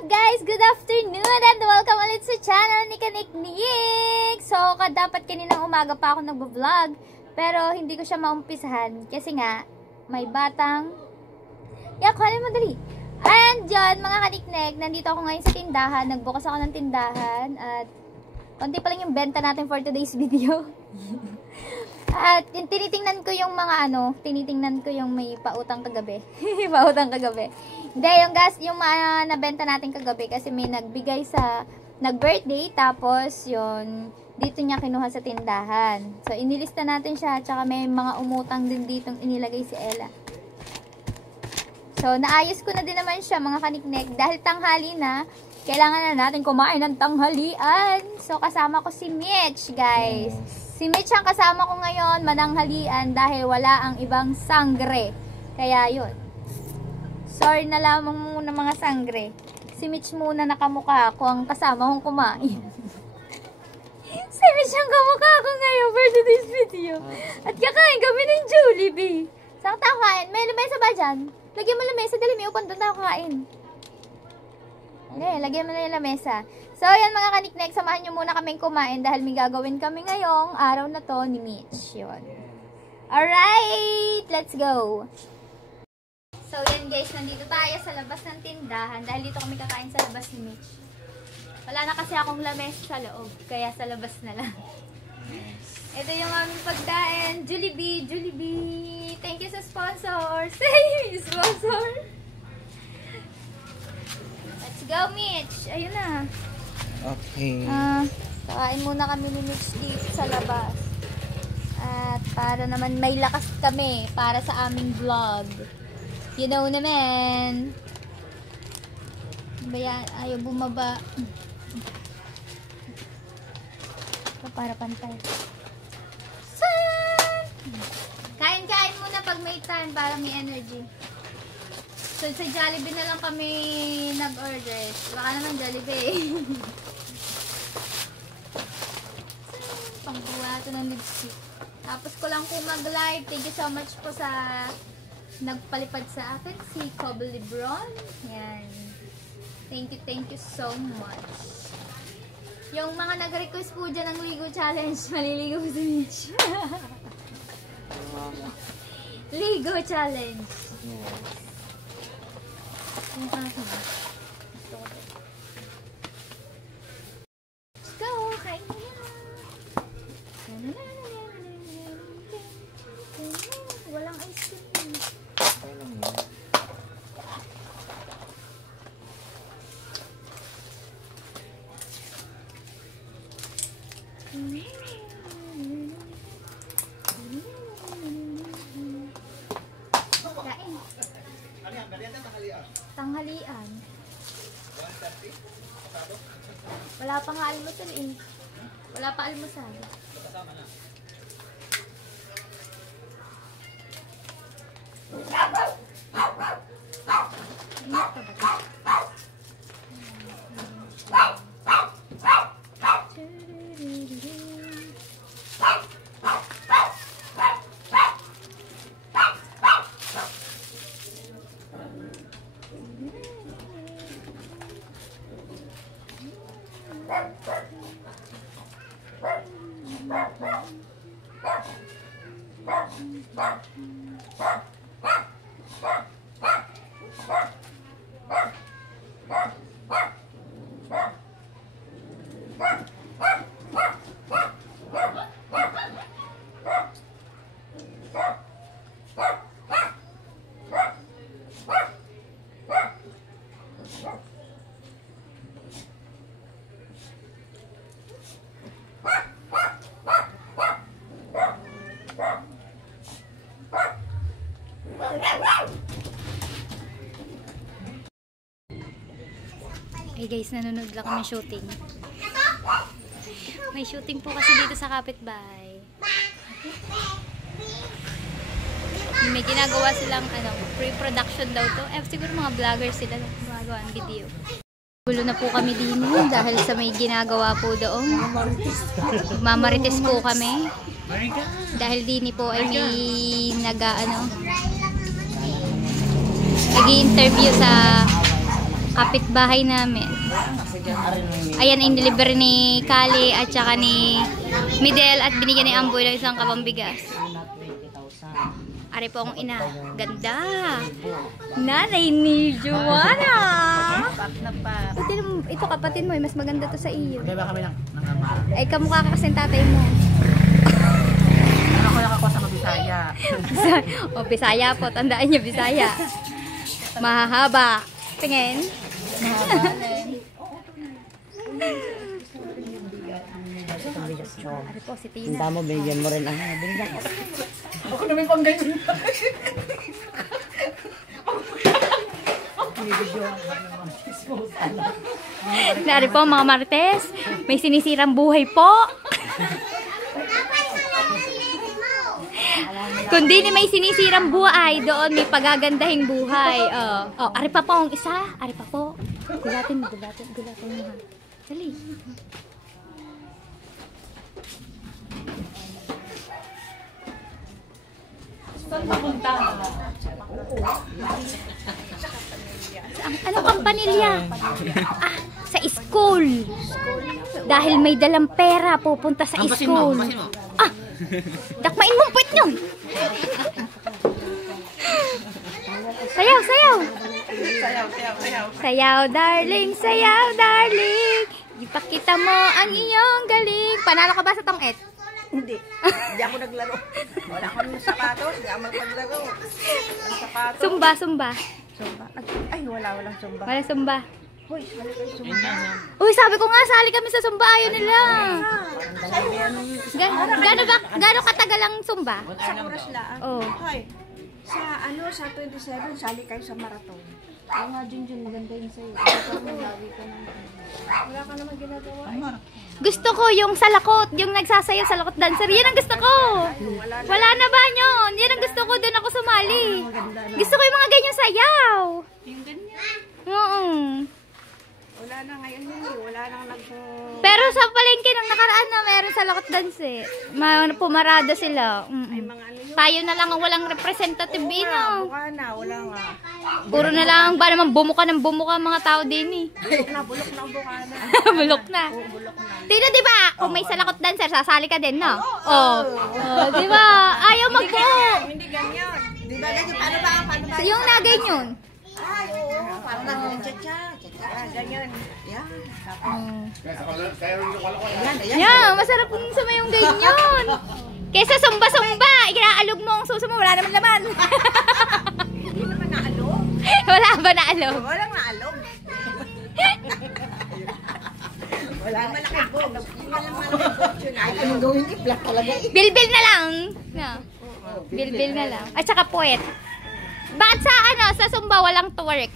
up guys? Good afternoon and welcome ulit sa channel ni Kaniknik. So, dapat kaninang umaga pa ako nag-vlog pero hindi ko siya maumpisahan kasi nga may batang kuhanin mo dali. And dyan mga Kaniknik, nandito ako ngayon sa tindahan. Nagbukas ako ng tindahan at konti pa lang yung benta natin for today's video. At tinitingnan ko yung mga tinitingnan ko yung may pautang kagabi. Pautang kagabi. Hindi, yung mga nabenta natin kagabi kasi may nagbigay sa nag-birthday tapos yun dito niya kinuha sa tindahan. So inilista natin siya, tsaka may mga umutang din ditong inilagay si Ella. So naayos ko na din naman siya mga Kaniknik dahil tanghali na. Kailangan na natin kumain ng tanghalian. So kasama ko si Mitch, guys. Si Mitch ang kasama ko ngayon, mananghalian dahil wala ang ibang sangre. Kaya yun. Sorry na lamang muna mga sangre. Si Mitch muna nakamukha ako ang kasama kong kumain. Si Mitch ang kamukha ko ngayon for today's video. At kakain kami ng Jollibee. Saan tayo kain? May lamesa ba dyan? Lagyan mo lamesa, dali may upan doon tayo kain. Lagyan mo na yung lamesa. So, yan mga Kaniknik, samahan nyo muna kaming kumain dahil may gagawin kami ngayong araw na to ni Mitch. Yun. Alright! Let's go! So, yan guys, nandito tayo sa labas ng tindahan dahil dito kami kakain sa labas ni Mitch. Wala na kasi akong lamesa sa loob, kaya sa labas na lang. Ito yung aming pagkain. Jollibee! Jollibee! Thank you sa sponsor! Say! Sponsor! Let's go, Mitch! Ayun na. Okay. Kakain muna kami ni Mitch dito sa labas. At para naman may lakas kami para sa aming vlog. You know naman. Bayan, ayaw bumaba. Para pantay. Kain-kain muna pag may time para may energy. So, sa Jollibee na lang kami nag-order. Baka naman Jollibee. Pangbuha ito ng lipstick. Tapos ko lang po mag-live. Thank you so much po sa nagpalipad sa akin. Si Kobe Lebron. Yan. Thank you so much. Yung mga nag-request po dyan ng Ligo Challenge, maliligo po si Mitch. Ligo Challenge. Yes. Yung akin. Let's go! Kain mo na! Walang ice cream. Okay lang yun. Tanghalian. Wala pa nga almusal eh. Wala pa almusal. Hey guys, nanonood lang kami shooting. May shooting po kasi dito sa kapitbahay. May ginagawa silang pre-production daw to. Siguro mga vlogger sila gumagawa ng video. Gulo na po kami din dahil sa may ginagawa po doon. Mamarites po kami. Dahil din po ay may nag-i-interview sa Kapitbahay namin. Ayan, in delivery ni Kali at saka ni Midel at binigyan ni Amboy ng isang kabambigas. Ari po akong ina. Ganda. Nanay ni Joanna. Ito kapatid mo, mas maganda to sa iyo. Kaya ba kami ng ama? Ay, kamukha ka kasing tatay mo. Ano ko lang ako sa Bisaya? O, Bisaya po. Tandaan niyo, Bisaya. Mahahaba. Tingin. Ari po, si Tina. Tinta mo, binigyan mo rin. Binigyan ko. Ako naman pang ganyan. Ari po, mga Martes. May sinisirang buhay po. Kundi ni may sinisirang buhay, doon may pagagandahing buhay. Oh, ari pa po ang isa. Ari pa po. Gulatin mo, gulatin mo ha. Dali. Saan mapunta? Ano kang panilya? Sa school. Dahil may dalang pera, pupunta sa school. Dakmain mong puwit nyo. Sayaw, sayaw. Sayaw, darling, sayaw, darling. Ipakita mo ang iyong galing. Panalo ka ba sa tong-et? Hindi. Hindi ako naglaro. Wala akong sapatos. Hindi ako magpaglaro. Ang sapatos. Sumba, sumba. Sumba. Ay, walang sumba. Wala sumba. Hoy, sali kayo sumba. Uy, sabi ko nga, sali kami sa sumba. Ayaw nila. Sabi anong... Gano'ng katagal ang sumba? Sa oras lang. Oh. Hoy, sa 27, sali kayo sa marathon. Oo nga, Junjun, maganda yun sa'yo. Wala ka naman ginagawa. Gusto ko yung salakot, yung nagsasayaw salakot dancer. Yan ang gusto ko. Wala na ba yun? Yan ang gusto ko, doon ako sumali. Gusto ko yung mga ganyan sayaw. Yung ganyan. Oo. Wala na ngayon yun. Wala nang Pero sa palengke nang nakaraan na meron salakot dance eh. Pumarada sila. Ay, mga ano yun. Tayo na lang ang walang representative Wala, ino. buka na. Wala nga. Puro na lang ba naman bumuka ng bumuka ang mga tao din eh. Bulok na ang buka na. Bulok na. Oo, bulok na. Tino, di ba? Kung may salakot dancer, sasali ka din, no? Oo. Di ba? Ayaw magbuo. Hindi ganyan. Di ba ganyan? Paano ba? Yung nagay yun. Ay, oo. Parang ganyan. Cha-cha. Ganyan. Yan. Yeah, masarap yung sumayong ganyan. Kesa sumba-sumba, ikinaalog mo ang suso mo, wala naman laman. Hindi naman naalog. Wala ba naalog? Walang naalog. Wala malaking bog. Walang malaking bog yun. Ay, anong gawin ni Black talaga eh. Bilbil na lang. No. Bilbil na lang. At saka puwet. Bakit sa sumba walang twerk?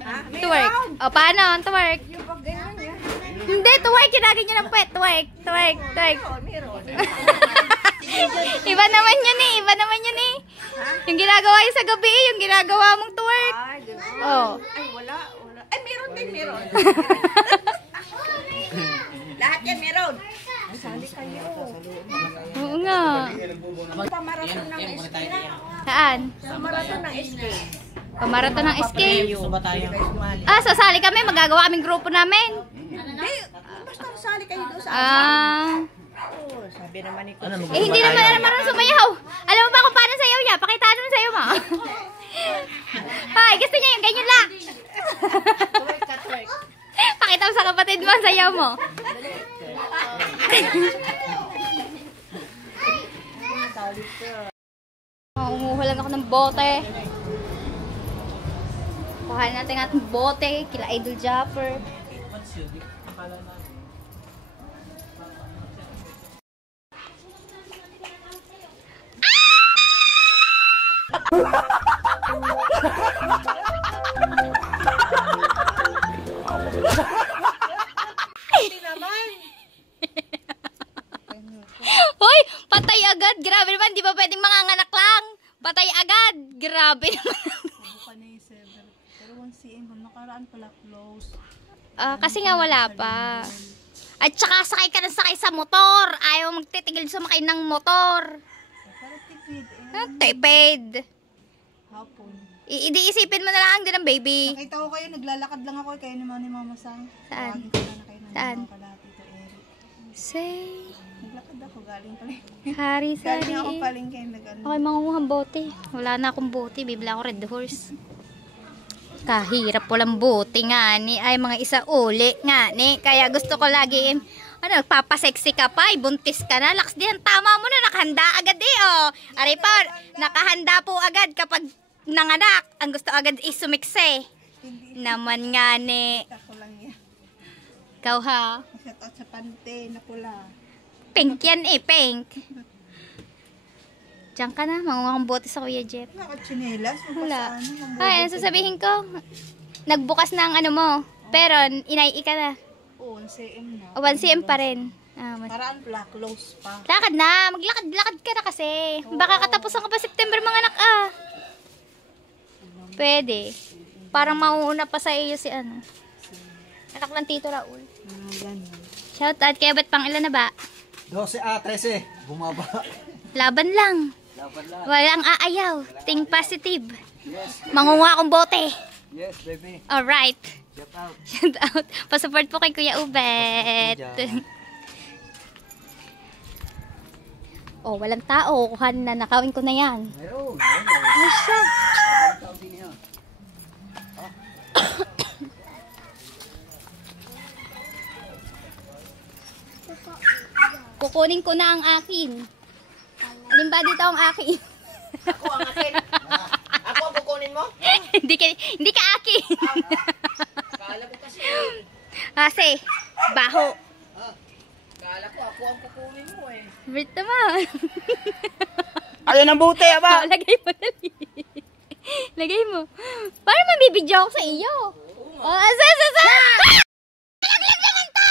Ha? Twerk. O paano ang twerk? Yung pag ganyan yan. Hindi, twerk. Kinagin nyo ng puwet. Twerk. Meron. Iba naman yun eh. Yung ginagawa yun sa gabi eh. Yung ginagawa mong twerk. Ay, gano'n. Oh. Ay, wala. Ay, meron. Lahat yan meron. Sali kayo. Oo nga. Pamarathon ng SK. Saan? Pamarathon ng SK. Pamarathon ng escape. Sumba tayo. Sasali kami. Magagawa kaming grupo namin. Hindi. Basta sali kayo doon sa Oo, sabi naman ni Hindi naman alam marunong sumayaw. Alam mo ba kung paano sayaw niya? Pakitaan mo sayaw mo. Ay, gusto niya yung ganyan lang. Pakita mo sa kapatid mo ang sayaw mo. Umuha lang ako ng bote. Kuhanin natin ang ating bote kila Idol Japper. Hoy, patay agad. Grabe naman, di ba pwedeng manganganak lang? Patay agad. Grabe naman. Pero 1cm, nakaraan pala close. Kasi nga wala pa. At saka sakay ka na sakay sa motor. Ayaw magtitigil sumakay ng motor. Pero tipid Tipid. hapon. Iisipin mo na lang din ng baby. Nakita ko kayo, naglalakad lang ako. Kayo naman ni Mama Sang. Saan? Tawagin ko na kayo ng Saan? mga kala, Tito Eric. Say, Naglakad ako, galing pala. hari sari. Galing ako paling kayo nag-ano. Okay, mangunguhang bote. Wala na akong bote. Bibila ako Red Horse. Kahirap walang bote nga ni. Ay, mga isa uli nga ni. Kaya gusto ko lagi, nagpapasexy ka pa. Buntis ka na. Laks diyan. Tama mo na. Nakahanda agad oh. Aray pa, nakahanda po agad kapag nanganak. Ang gusto agad is sumikse. Naman nga ni. Ako lang yan. Ikaw ha? Shout out sa pante na pula. Pink yan pink. Diyan ka na. Mangunguhang bote sa Kuya Jeff. Nakachinelas. Wala. Ay, ano sasabihin ko? Nagbukas na ang ano mo. Pero, inai ka na. Oo, 1cm na. O, 1cm pa rin. Paraan pala, close pa. Lakad na. Maglakad-lakad ka na kasi. Baka katapusan ka pa September mga anak Pwede. Parang mauuna pa sa iyo si ano. Anak ng Tito Raul. Ganyan. Shout out. Kaya ba't pang ilan na ba? 13. Bumaba. Laban lang. Dapat lang. Walang aayaw. Think positive. Yes. Mangunguha akong bote. Yes, baby. Alright. Shout out. Shout out. Pasupport po kay Kuya Ubet. Oh, walang tao. Kuhan na. Nakawin ko na yan. Meron. Ano siya? Tao din yan. Kukunin ko na ang akin. Alin ba dito ang akin? Ako ang akin. Ako ang kukunin mo? hindi ka akin. Kala ko kasi. Kasi, baho. Kala ko ako ang kukunin mo Brit naman. Ayun ang buti, Oh, lagay mo dali. Lagay mo. Para mabibidyo ako sa iyo. Oh, asa. Laglag naman to!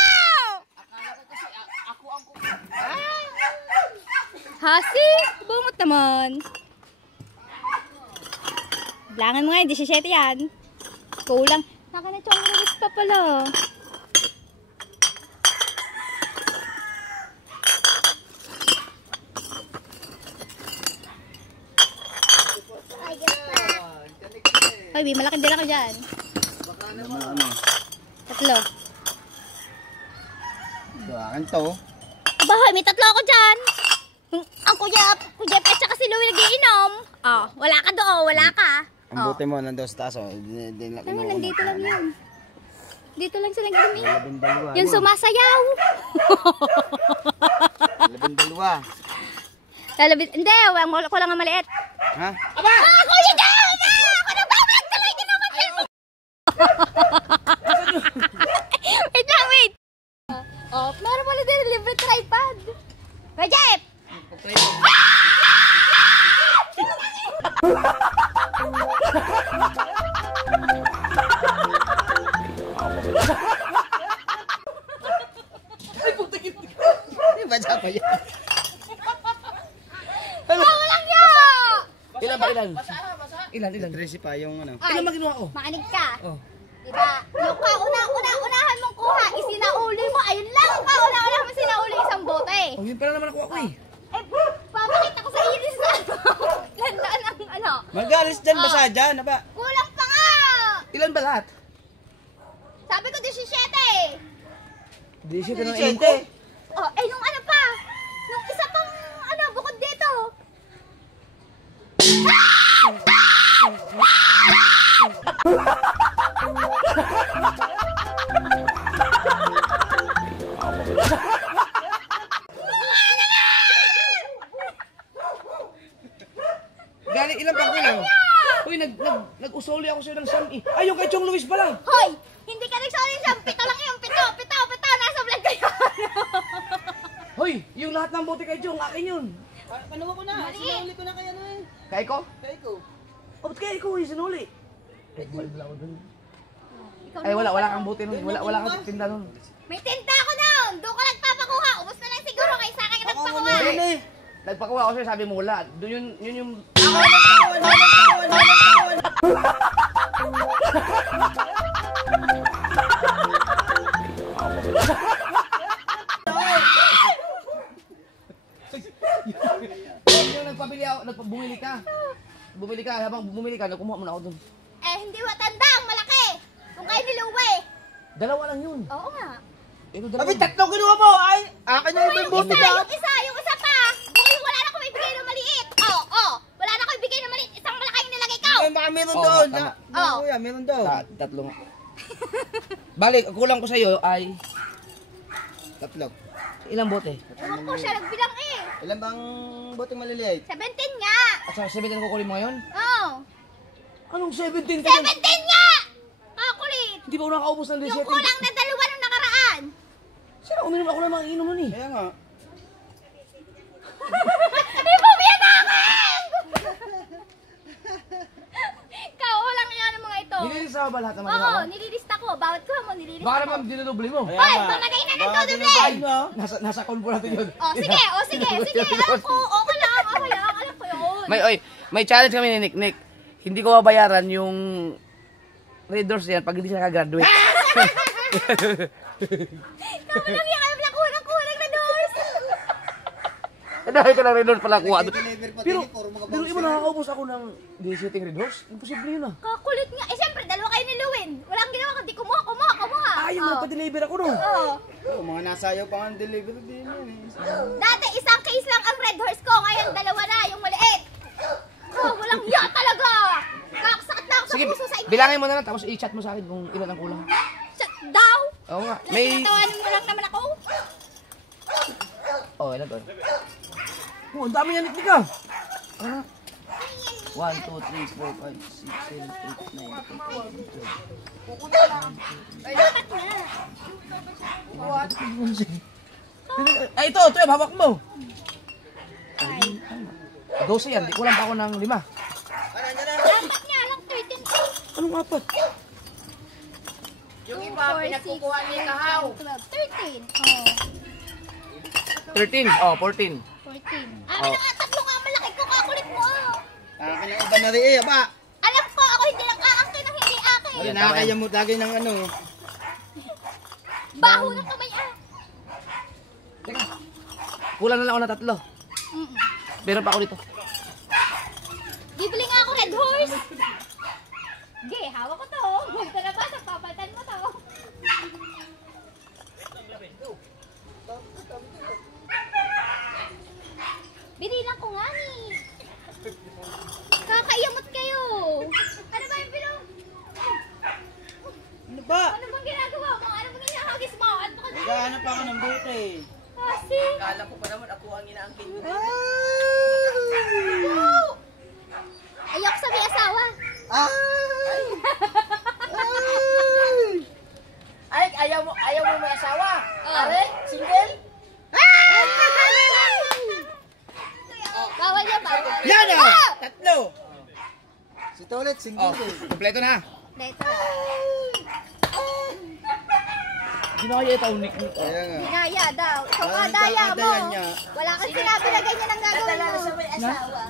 Akala ko kasi ako ang kukunin. Hasi, bungot naman. Bilangan mo nga, 17 yan. Kulang. Naka na chong release pa pala. Ay, may malaki din ako dyan. Tatlo. Akin to. Bahoy, may tatlo ako dyan. Ang kuya at saka si Louie nagiinom. Oh, wala ka doon, wala ka. Ang buti mo nandoon sa taas. Ano, nandito lang yan. Dito lang sila nag-inom. 12. Yung sumasayaw. 12. Hindi, ko lang ang maliit. Ha? Aba! Kuya dyan! Ako nagbablog! Tuloy ka naman! Wait lang, wait. Oh, meron pala din libre tripod. Rajep! Baca pa yan. Walang yan! Ilan ba ilan? Ilan? 13 pa yung ano. Ay, makinig ka. Diba? Yung unahan mong kuha, isinauli mo. Ayun lang, kauna-unahan mo sinauli isang bote. Oh, yun pala naman ako eh. Eh, papakita ko sa iyo din sa landaan ang ano. Magalis dyan, basa dyan. Aba. Kulang pa nga! Ilan ba lahat? Sabi ko 17. 17 ng ilan ko. Oh, eh nung ano pa? Nung isa pang ano, bukod dito. Galing ilan pa kulang? Uy, nag-usoli ako sa'yo ng siyam eh. Ay, yung kay Chong Luis pala. Hoy! Hindi ka nagsauli siya. Pito lang yun. Pito. Nasa vlog kayo. Hoy, yung lahat ng bote kay Chong, akin yun. Panuwa ko na. Sinuli ko na kaya na eh. Kay ko? Kaya ko. Oh, ba't kaya ikaw yung sinuli? Ikaw Ay, na- wala kang bote nun. Wala kang tinda nun. May tinta ako nun. Doon ko nagpapakuha. Ubus na lang siguro. Kaya sa akin nagpakuha. Hindi. Nagpakuha ako sa'yo, sabi mo wala. Doon yun yung... Yung nagpabili ako, bumili ka. bumili ka, habang bumili ka, kumuha muna ako dun. Eh, hindi matanda ang malaki. Kung kayo niluwi. Dalawa lang yun. Oo nga. Ito dalawa. Abi, tatlo kinuha mo! Ay, akin na yung bote na! Yung isa pa. Bukay, wala na ko ibigay ng maliit. Wala na ko ibigay ng maliit. Isang malaki yung nilagay ko. Ay, baka meron Oo, doon. tama. Kuya, meron doon. Tatlo nga. Balik, ang kulang ko sa'yo ay Tatlo. ilang bote? Ewan ko siya nagbilang eh. Ilan bang bote maliliit? 17 nga. At sa 17 ko kunin mo ngayon? Oo. Anong 17 ka 17 dyan? nga! Kakulit. Hindi ba ako nakaubos ng 17? Yung kulang na dalawa nung nakaraan. Sino, uminom ako lang inom nun eh. Kaya nga. Hindi mo biyanakan! Kaulang yan ang mga ito. Nililisa mo ba lahat ng mga Oo, ginagawa? nililista ko. Bawat ko mo, nililista Baka ko. naman dinudubli mo. Hoy, mamagay na ng dodoble! Nasa call po natin yun. Sige. Alam ko, okay lang. Alam ko yun. May challenge kami ni Nick. Hindi ko mabayaran yung Red Doors yan pag hindi siya nakagraduate. Kami lang yan. Alam na kulang na doors. Dahil ka ng Red Doors pala kuha. Deliver pa Pero, din, puro mga pero iba nakakaubos ako ng visiting Red Doors. Imposible yun ah. Kakulit nga. Eh, siyempre, dalawa kayo niluwin. Walang ginawa kundi kumuha. Ayaw mo pa-deliver ako no. Oo. Oh, mga nasayaw pa nga ang delivery din yan eh. Dati, isang case lang ang Red Horse ko. Ngayon, dalawa na. Yung maliit. Walang ya talaga. Kakasakit na ako sa Sige, puso sa inyo. bilangin mo na lang tapos i-chat mo sa akin kung ilan ang kulang. Shut daw. Oo nga. May... Tinatawanan mo lang naman ako. Oh, ilan to? Oh, ang dami niya Nick ah. Ano? 1, 2, 3, 4, 5, 6, 7, 8, 9, 10, 11, 12. Bakit na? Ay, ito, yung hawak mo. 12 yan, di kulang pa ako ng 5. Dapat nga lang 13. Anong apat? Yung iba, pinagkukuha ni Kahaw. 13. 13, oh, 14. 14. Akin na nga, tatlo nga malaki ko. Kakulit mo. Akin ang iba na rin eh, ba? Alam ko, ako hindi lang aangkin ng hindi akin. Ay, nakakaya mo lagi ng ano. Baho ng kamay Teka, kulang na lang ako na 3. Meron pa ako dito. Bibili nga ako Red Horse. Sige, hawak ko to. Ito na ba? Papalitan mo to. Binilang ko nga ni. Kakaiyamot kayo. Ano ba yung bilong? Ano ba? Ano bang ginagawa mo? Ano bang inahagis mo? Ano ba ka dito? Gahanap ako ng bote. Kasi. Kala ko pa naman ako ang inaangkin mo. Wow! Ayok sa may asawa. Ay! Ay, ayaw mo may asawa? Oh. Are? Single? Bawal yan, bawal. Yan Ah! ah! Tatlo! Si Tolet, Oh, single eh. kompleto na. Dito. Ginaya ito, Nick. Kaya nga. Dinaya daw. Ikaw Wala ka, daya nang mo. daya niya. Wala kang sinabi na ganyan ang gagawin Dala mo. sa may asawa.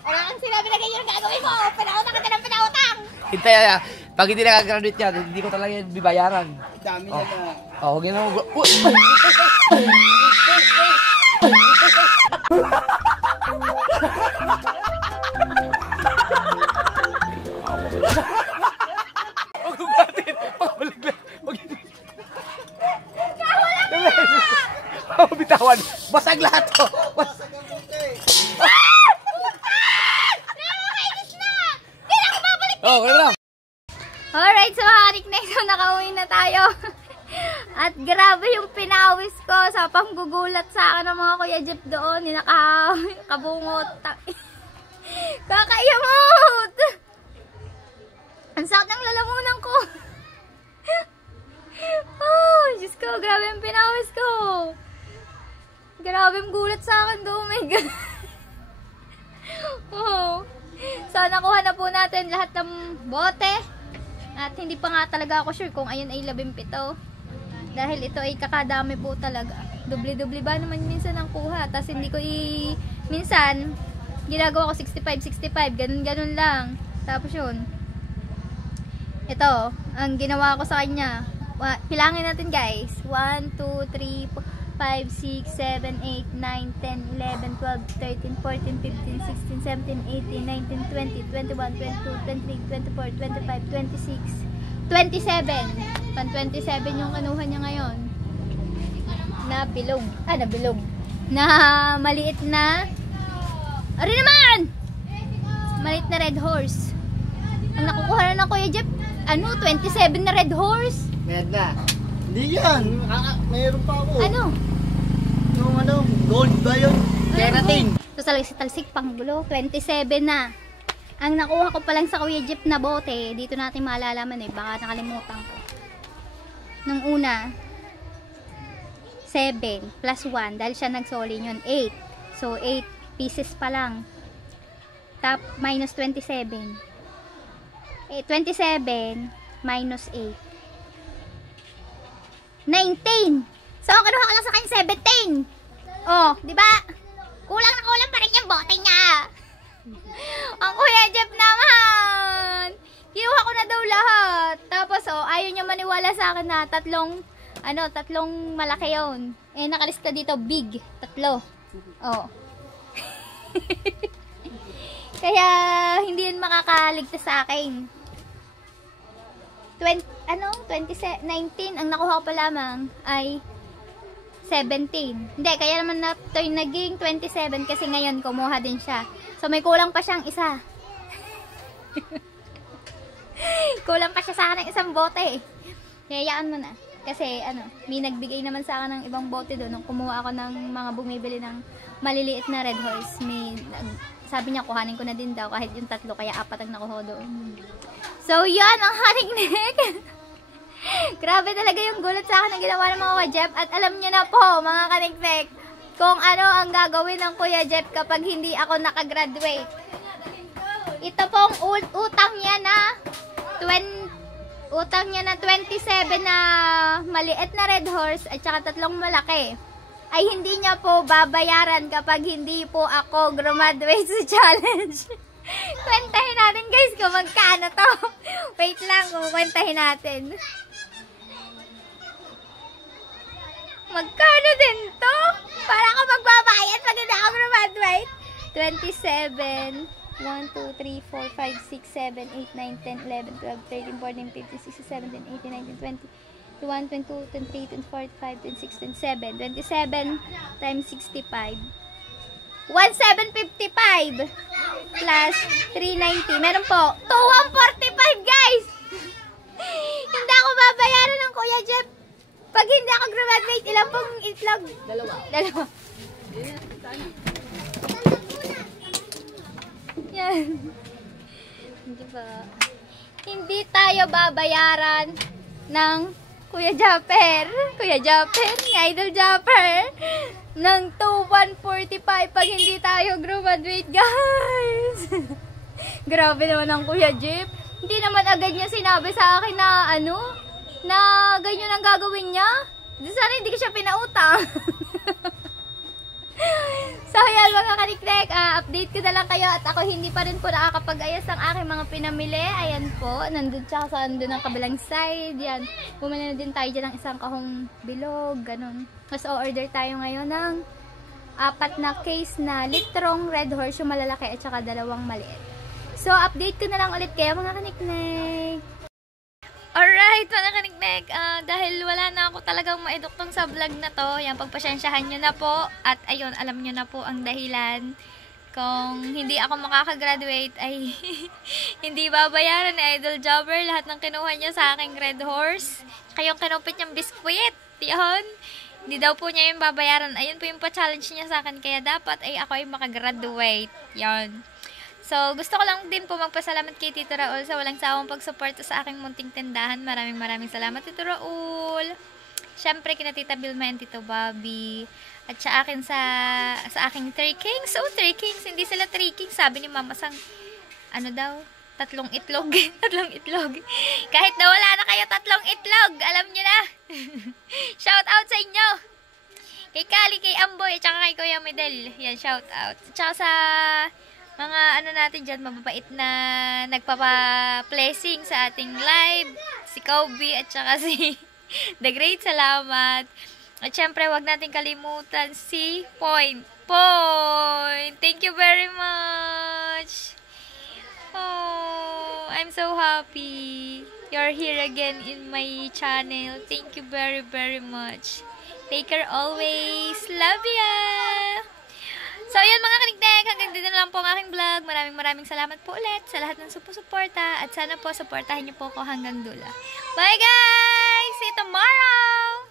Wala kang sinabi na ganyan ang gagawin mo. Pinautang ka ng pinautang. Hintay, pag hindi nakagraduate yan, hindi ko talaga yan bibayaran. Dami na na. Oh, huwag na mo. Huwag ugatin. Pabalik lang. Huwag bitawan. Basag lahat to. Nakakainis na. Hindi na ako babalik. Oh, kaya lang. Alright, so harik na ito. Nakauwi na tayo. At grabe yung pinawis ko sa panggugulat sa akin ng mga Kuya Jeff doon. Kabungot. Kakaiyamot! Ang sakit ng lalamunan ko. Oh, Diyos ko, grabe yung pinawis ko. Grabe yung gulat sa akin doon. Oh my God. Oh. So, nakuha na po natin lahat ng bote. At hindi pa nga talaga ako sure kung ayun ay 17. Dahil ito ay kakadami po talaga. Dubli-dubli ba naman minsan ang kuha. Tapos hindi ko minsan, ginagawa ko 65, ganun-ganun lang. Tapos yun. Ito, ang ginawa ko sa kanya. Pilangin natin guys. 1, 2, 3, 4. 5, 6, 7, 8, 9, 10, 11, 12, 13, 14, 15, 16, 17, 18, 19, 20, 21, 22, 23, 24, 25, 26, 27. Pan 27 yung kanuha niya ngayon. Na bilog. Na bilog. Na maliit na. Ari naman! Maliit na red horse. Ang nakukuha na ng Kuya Jeff, 27 na red horse. Meron na. Hindi yan. Mayroon pa ako. Ano? Yung gold ba yun? Keratin. So, talsik pang gulo. 27 na. Ang nakuha ko pa lang sa Kuya Jeff na bote, dito natin malalaman baka nakalimutan ko. Nung una, 7 plus 1, dahil siya nagsoli yun, 8. So, 8 pieces pa lang. Top minus 27. 27 minus 8. 19. So, ang kinuha ko lang sa kanya 17. Oh, di ba? Kulang na kulang pa rin yung bote niya. Ang Kuya Jeff naman. Kinuha ko na daw lahat. Tapos, ayaw niya maniwala sa akin na tatlong malaki yun. Nakalista dito, big. 3. Kaya, hindi yun makakaligtas sa akin. 19, ang nakuha ko pa lamang ay 17. Hindi, kaya naman na ito yung naging 27 kasi ngayon kumuha din siya. So, may kulang pa siyang isa. Kulang pa siya sa akin ng isang bote. Hayaan mo na. Kasi, may nagbigay naman sa akin ng ibang bote doon nung kumuha ako ng mga bumibili ng maliliit na red horse. Sabi niya, kuhanin ko na din daw kahit yung 3, kaya 4 ang nakuha doon. So, yan ang haring neck. Grabe talaga yung gulat sa akin na ginawa ng mga Kuya Jeff. At alam niyo na po, mga kaniknek, kung ano ang gagawin ng Kuya Jeff kapag hindi ako nakagraduate. Ito pong utang niya na 27 na maliit na red horse at saka 3 malaki. Ay hindi niya po babayaran kapag hindi po ako graduate sa challenge. Kwentahin natin guys kung magkano to. Wait lang, kukwentahin natin. Magkano din to? Para ako magbabayad pag hindi ako graduate. 27, 1, 2, 3, 4, 5, 6, 7, 8, 9, 10, 11, 12, 13, 14, 15, 16, 17, 18, 19, 20, 21, 22, 23, 24, 25, 26, 27. 27 times 65. 1,755 plus 390. Meron po. 2,145 guys! Hindi ako babayaran ng Kuya Jeff. Pag hindi ako graduate, ilang pong itlog? Dalawa. Yan. Hindi ba? Hindi tayo babayaran ng Kuya Japper, Idol Japper, ng 2,145 pag hindi tayo graduate, guys. Grabe naman ang Kuya Jeff. Hindi naman agad niya sinabi sa akin na na ganyan ang gagawin niya. Sana hindi ko siya pinautang. So, yan mga kaniknek, update ko na lang kayo at ako hindi pa rin po nakakapag-ayos ng aking mga pinamili. Ayan po, nandun ang kabilang side. Yan, bumili na din tayo dyan ng isang kahong bilog, ganun. Mas o-order tayo ngayon ng 4 na case na litrong red horse, yung malalaki at saka 2 maliit. So, update ko na lang ulit kayo mga kaniknek. Alright, mga kaniknek, dahil wala na ako talagang maiduktong sa vlog na to, yan, pagpasyensyahan nyo na po, at ayun, alam nyo na po ang dahilan kung hindi ako makakagraduate ay hindi babayaran ni Idol Jobber lahat ng kinuha niya sa aking red horse, kayong kinupit niyang biskwit, yun, hindi daw po niya yung babayaran, ayun po yung pa-challenge niya sa akin, kaya dapat ay ako ay makagraduate, yun. So, gusto ko lang din po magpasalamat kay Tito Raul sa walang sawang pagsuporta sa aking munting tindahan. Maraming salamat, Tito Raul. Syempre, kina Tita Vilma and Tito Bobby. At sa akin sa aking 3 Kings. So, 3 Kings, hindi sila 3 Kings. Sabi ni Mama Sang, 3 itlog. 3 itlog. Kahit na wala na kayo 3 itlog, alam nyo na. Shout out sa inyo. Kay Kali, kay Amboy, at saka kay Kuya Medel. Yan, shout out. At saka sa mga natin dyan, mababait na nagpapa-blessing sa ating live, si Kobe at saka si The Great, salamat. At syempre, wag natin kalimutan si Point. Point! Thank you very much! Oh, I'm so happy. You're here again in my channel. Thank you very, very much. Take care always. Love ya! So, yun mga kaniknek. Hanggang dito na lang po ang aking vlog. Maraming salamat po ulit sa lahat ng suporta. At sana po, supportahan niyo po ako hanggang dulo. Bye guys! See you tomorrow!